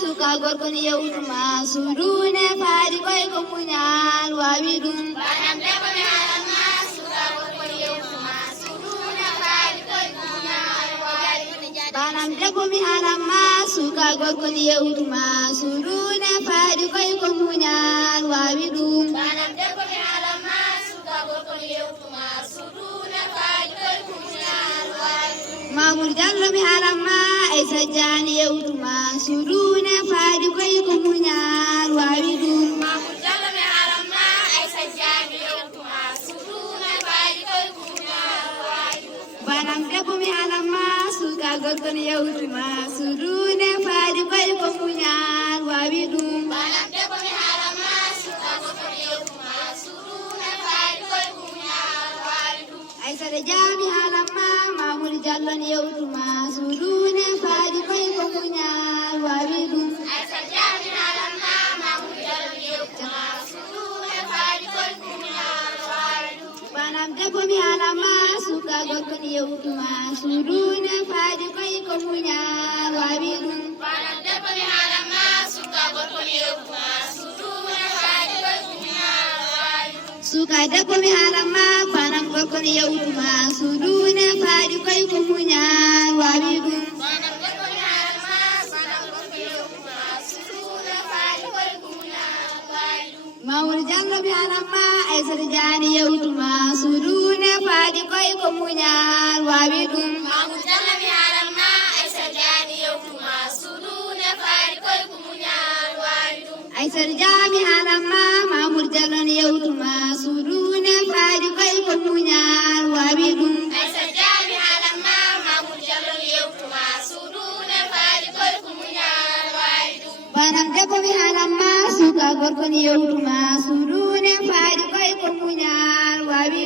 suka gorkon yewtuma surune faari koy ko muñal wawi ɗum banam debbo mi halanma suka gorkon yewtuma surune faari koy ko muñal wawi ɗum banam debbo mi halanma suka gorkon yewtuma surune faari koy ko muñal wawi ɗum banam debbo mi halanma suka gorkon yewtuma surune faari koy ko muñal wawi ɗum Mamour Diallo mi halanma Aïssa Diane yewtuma surune faari koy ko muñal wawi ɗum Mamour Diallo mi halanma Aïssa Diane yewtuma surune faari koy ko muñal wawi ɗum banam debbo mi halanma suka gorkon yewtuma surune faari koy ko muñal wawi ɗum banam debbo mi halanma suka gorkon yewtuma surune faari koy ko muñal wawi ɗum Aïssata Dia mi halanma Mamour Diallo yewtuma surune faari koy ko muñal wawi ɗum Aïssata Dia mi halanma Mamour Diallo yewtuma surune faari koy ko muñal wawi ɗum banam debbo mi halanma suka gorkon yewtuma surune faari koy ko muñal wawi ɗum banam debbo mi halanma suka gorkon yewtuma surune faari koy ko muñal wawi ɗum suka debbo mi halanma banam gorkon yewtuma surune faari koy ko muñal wawi ɗum banam debbo mi halanma banam gorkon yewtuma surune faari koy ko muñal wawi ɗum Mamour Diallo mi halanma Aïssata Diane yewtuma surune faari koy ko muñal wawi ɗum Mamour Diallo mi halanma Aïssata Diane yewtuma surune faari koy ko muñal wawi ɗum Aïssata Dia mi halanma Mamour Diallo yewtuma surune faari koy ko muñal wawi ɗum Aïssata Dia mi halanma Mamour Diallo yewtuma surune faari koy ko muñal wawi ɗum banam debbo mi halanma suka gorkon yewtuma surune faari koy ko muñal wawi